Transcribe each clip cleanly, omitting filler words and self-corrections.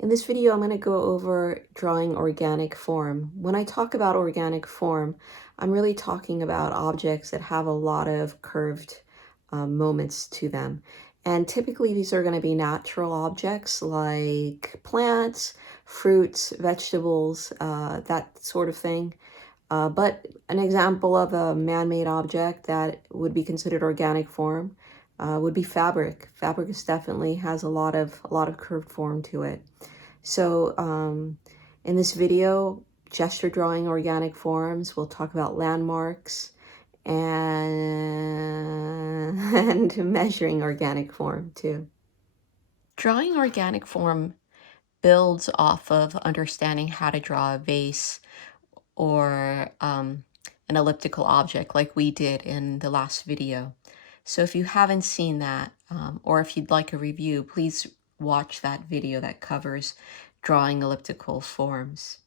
In this video, I'm going to go over drawing organic form. When I talk about organic form, I'm really talking about objects that have a lot of curved moments to them. And typically these are going to be natural objects like plants, fruits, vegetables, that sort of thing. But an example of a man-made object that would be considered organic form would be fabric. Fabric is definitely has a lot of curved form to it. So in this video, gesture drawing organic forms, we'll talk about landmarks and measuring organic form too. Drawing organic form builds off of understanding how to draw a vase or an elliptical object like we did in the last video. So if you haven't seen that, or if you'd like a review, please watch that video that covers drawing elliptical forms.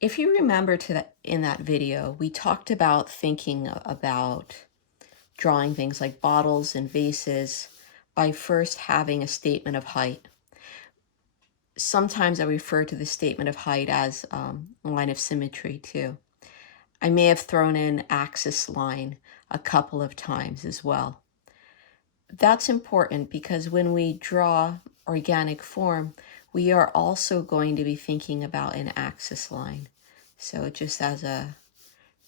If you remember in that video, we talked about thinking about drawing things like bottles and vases by first having a statement of height. Sometimes I refer to the statement of height as a line of symmetry too. I may have thrown in axis line a couple of times as well. That's important because when we draw organic form, we are also going to be thinking about an axis line. So just as a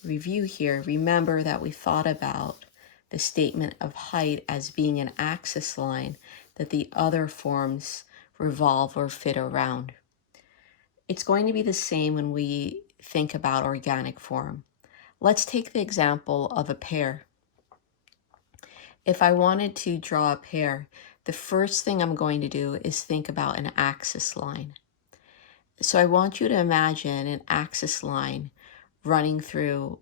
review here, remember that we thought about the statement of height as being an axis line that the other forms revolve or fit around. It's going to be the same when we think about organic form. Let's take the example of a pear. If I wanted to draw a pear, the first thing I'm going to do is think about an axis line. So I want you to imagine an axis line running through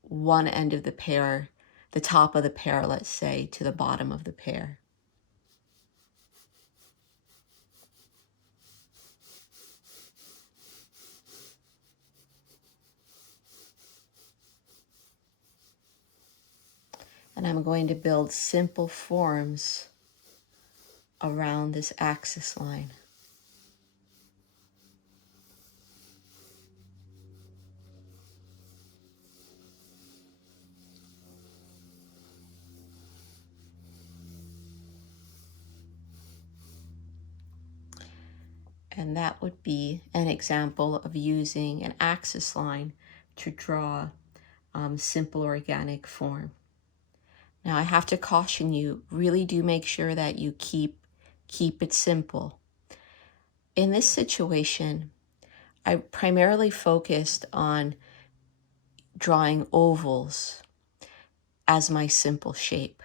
one end of the pear, the top of the pear, let's say, to the bottom of the pear. And I'm going to build simple forms around this axis line. And that would be an example of using an axis line to draw simple organic form. Now I have to caution you, really do make sure that you keep it simple. In this situation, I primarily focused on drawing ovals as my simple shape.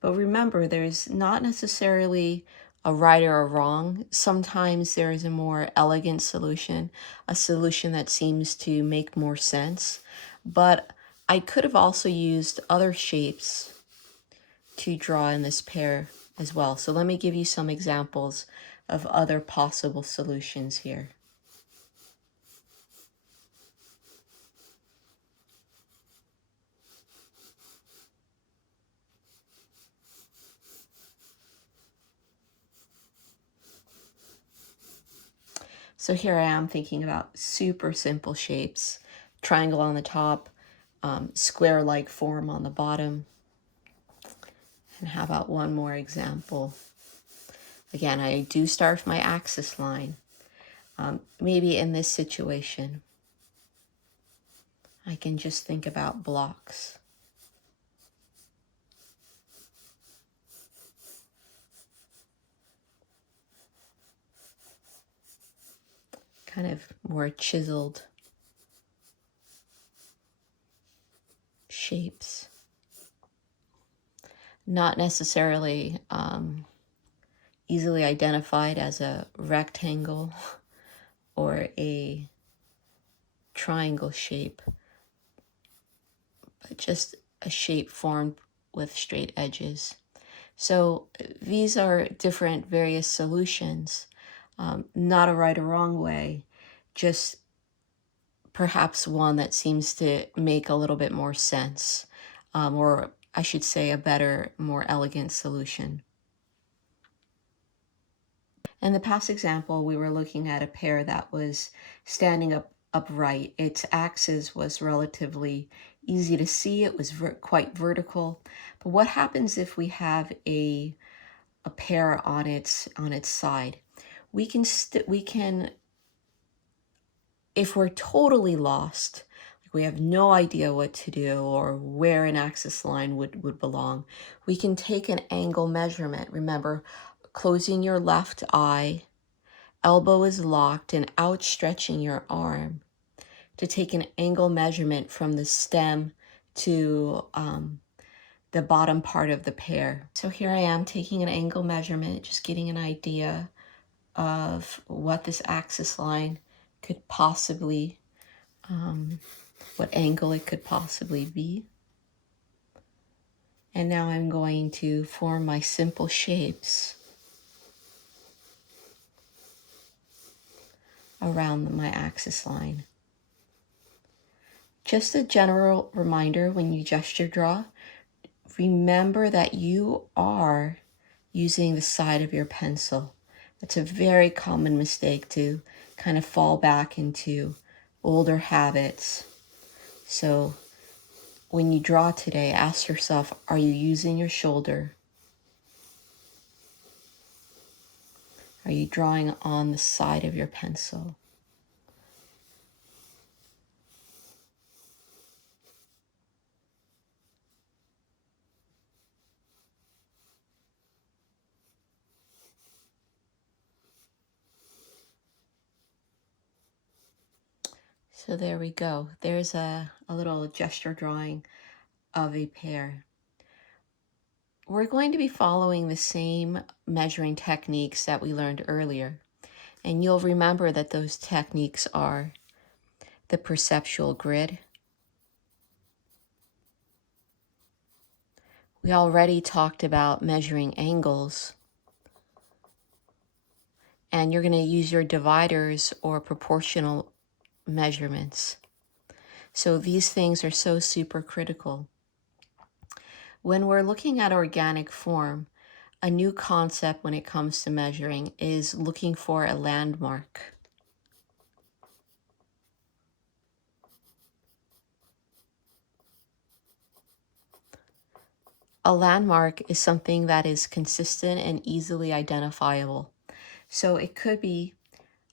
But remember, there's not necessarily a right or a wrong. Sometimes there is a more elegant solution, a solution that seems to make more sense. But I could have also used other shapes to draw in this pear as well. So let me give you some examples of other possible solutions here. So here I am thinking about super simple shapes, triangle on the top, square-like form on the bottom. And how about one more example? Again, I do start with my axis line. Maybe in this situation, I can just think about blocks. Kind of more chiseled shapes. Not necessarily easily identified as a rectangle or a triangle shape, but just a shape formed with straight edges. So these are different various solutions, not a right or wrong way, just perhaps one that seems to make a little bit more sense, or I should say a better, more elegant solution. In the past example, we were looking at a pear that was standing upright. Its axis was relatively easy to see. It was quite vertical. But what happens if we have a pear on its side? We can if we're totally lost, like we have no idea what to do or where an axis line would belong, we can take an angle measurement. Remember, closing your left eye, elbow is locked, and outstretching your arm to take an angle measurement from the stem to the bottom part of the pear. So here I am taking an angle measurement, just getting an idea of what this axis line could possibly, what angle it could possibly be. And now I'm going to form my simple shapes around my axis line. Just a general reminder when you gesture draw, remember that you are using the side of your pencil. It's a very common mistake to kind of fall back into older habits. So when you draw today, ask yourself, are you using your shoulder? Are you drawing on the side of your pencil? So there we go. There's a little gesture drawing of a pear. We're going to be following the same measuring techniques that we learned earlier. And you'll remember that those techniques are the perceptual grid. We already talked about measuring angles. And you're going to use your dividers or proportional measurements. So these things are so super critical. When we're looking at organic form, a new concept when it comes to measuring is looking for a landmark. A landmark is something that is consistent and easily identifiable. So it could be,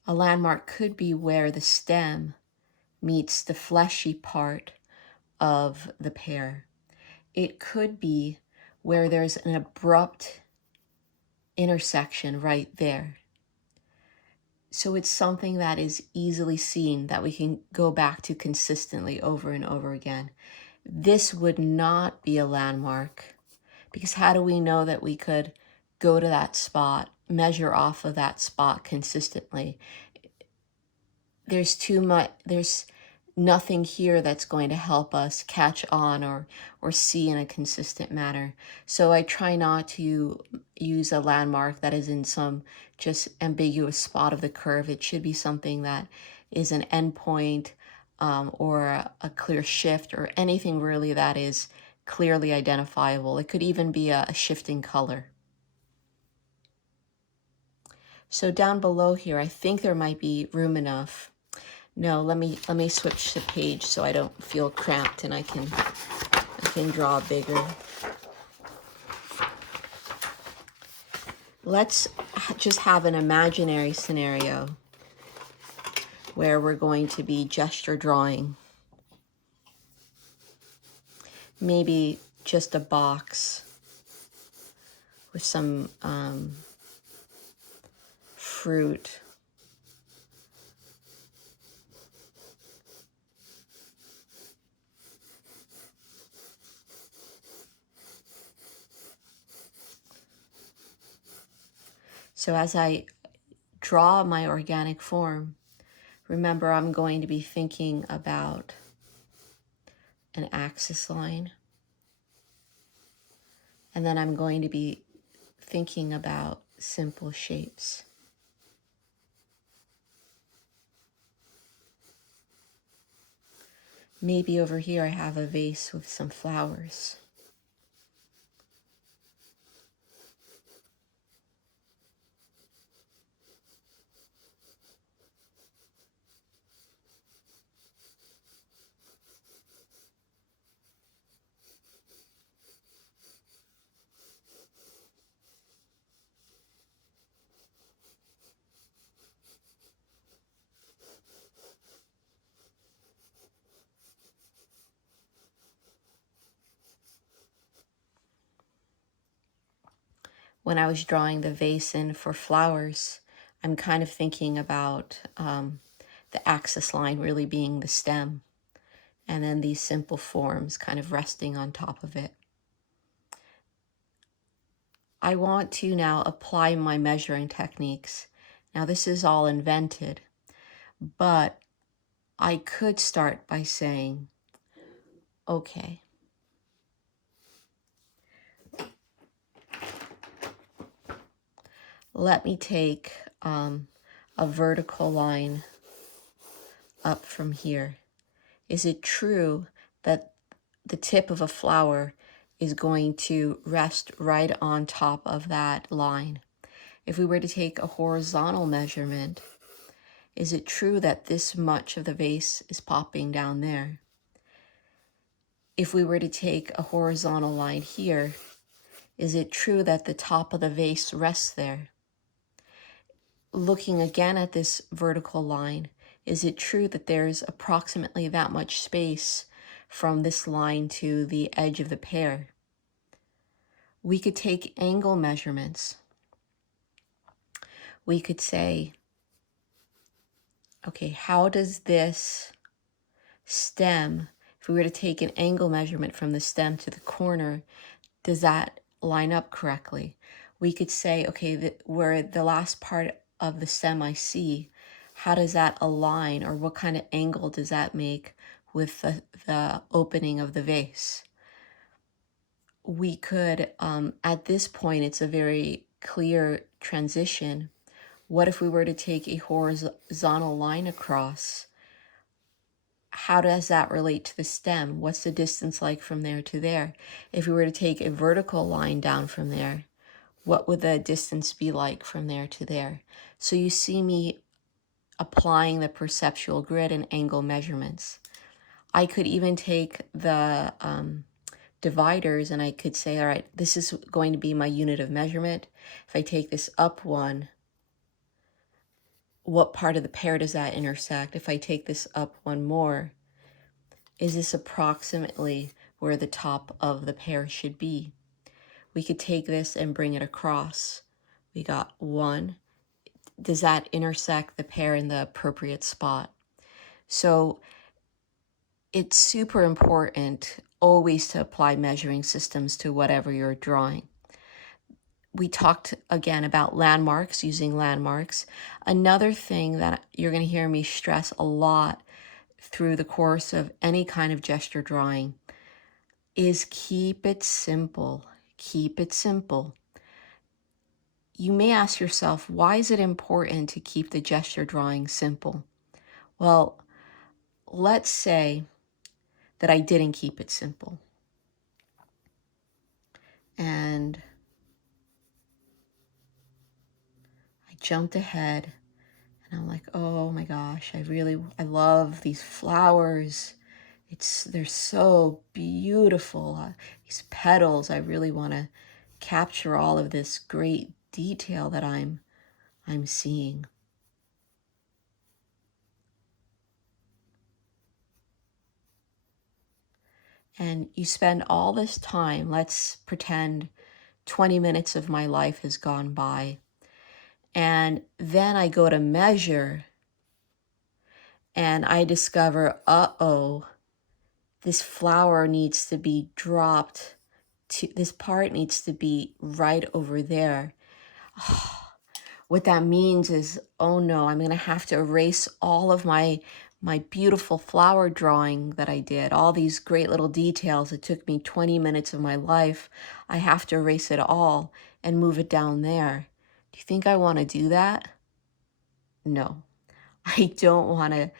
a landmark could be where the stem meets the fleshy part of the pear. It could be where there's an abrupt intersection right there. So it's something that is easily seen, that we can go back to consistently over and over again. This would not be a landmark, because how do we know that we could go to that spot, measure off of that spot consistently? There's too much, there's nothing here that's going to help us catch on or see in a consistent manner. So I try not to use a landmark that is in some just ambiguous spot of the curve. It should be something that is an endpoint or a clear shift or anything really that is clearly identifiable. It could even be a shifting color. So down below here, I think there might be room enough. No, let me switch the page so I don't feel cramped and I can draw bigger. Let's just have an imaginary scenario where we're going to be gesture drawing. Maybe just a box with some fruit. So as I draw my organic form, remember I'm going to be thinking about an axis line. And then I'm going to be thinking about simple shapes. Maybe over here I have a vase with some flowers. when I was drawing the vase in for flowers, I'm kind of thinking about the axis line really being the stem, and then these simple forms kind of resting on top of it. I want to now apply my measuring techniques. Now this is all invented, but I could start by saying, okay, let me take a vertical line up from here. Is it true that the tip of a flower is going to rest right on top of that line? If we were to take a horizontal measurement, is it true that this much of the vase is popping down there? If we were to take a horizontal line here, is it true that the top of the vase rests there? Looking again at this vertical line, is it true that there's approximately that much space from this line to the edge of the pear? We could take angle measurements. We could say, okay, how does this stem, if we were to take an angle measurement from the stem to the corner, does that line up correctly? We could say, okay, where the last part of the stem I see, how does that align, or what kind of angle does that make with the opening of the vase? We could, at this point, it's a very clear transition. What if we were to take a horizontal line across? How does that relate to the stem? What's the distance like from there to there? If we were to take a vertical line down from there, what would the distance be like from there to there? So you see me applying the perceptual grid and angle measurements. I could even take the dividers and I could say, all right, this is going to be my unit of measurement. If I take this up one, what part of the pear does that intersect? If I take this up one more, is this approximately where the top of the pear should be? We could take this and bring it across. We got one. Does that intersect the pear in the appropriate spot? So it's super important always to apply measuring systems to whatever you're drawing. We talked again about landmarks, using landmarks. Another thing that you're going to hear me stress a lot through the course of any kind of gesture drawing is keep it simple. Keep it simple. You may ask yourself, why is it important to keep the gesture drawing simple? Well, let's say that I didn't keep it simple. And I jumped ahead and I'm like, oh my gosh, I love these flowers. They're so beautiful. These petals, I really want to capture all of this great detail that I'm seeing. And you spend all this time, let's pretend 20 minutes of my life has gone by. And then I go to measure and I discover, uh-oh, this flower needs to be dropped this part needs to be right over there. What that means is, oh no, I'm going to have to erase all of my beautiful flower drawing that I did, all these great little details. It took me 20 minutes of my life. I have to erase it all and move it down there. Do you think I want to do that? No, I don't want to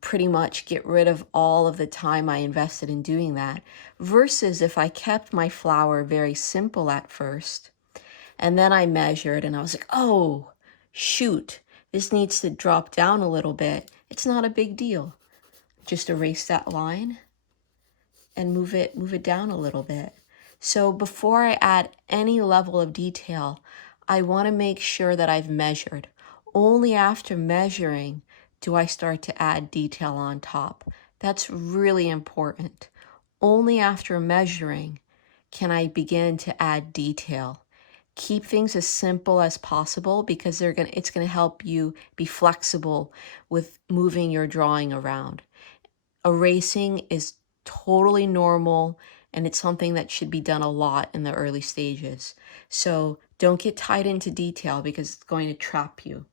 pretty much get rid of all of the time I invested in doing that, versus if I kept my flower very simple at first, and then I measured and I was like, oh, shoot, this needs to drop down a little bit. It's not a big deal. Just erase that line and move it down a little bit. So before I add any level of detail, I want to make sure that I've measured. Only after measuring do I start to add detail on top. That's really important. Only after measuring can I begin to add detail? Keep things as simple as possible because it's gonna help you be flexible with moving your drawing around. Erasing is totally normal and it's something that should be done a lot in the early stages. So don't get tied into detail because it's going to trap you.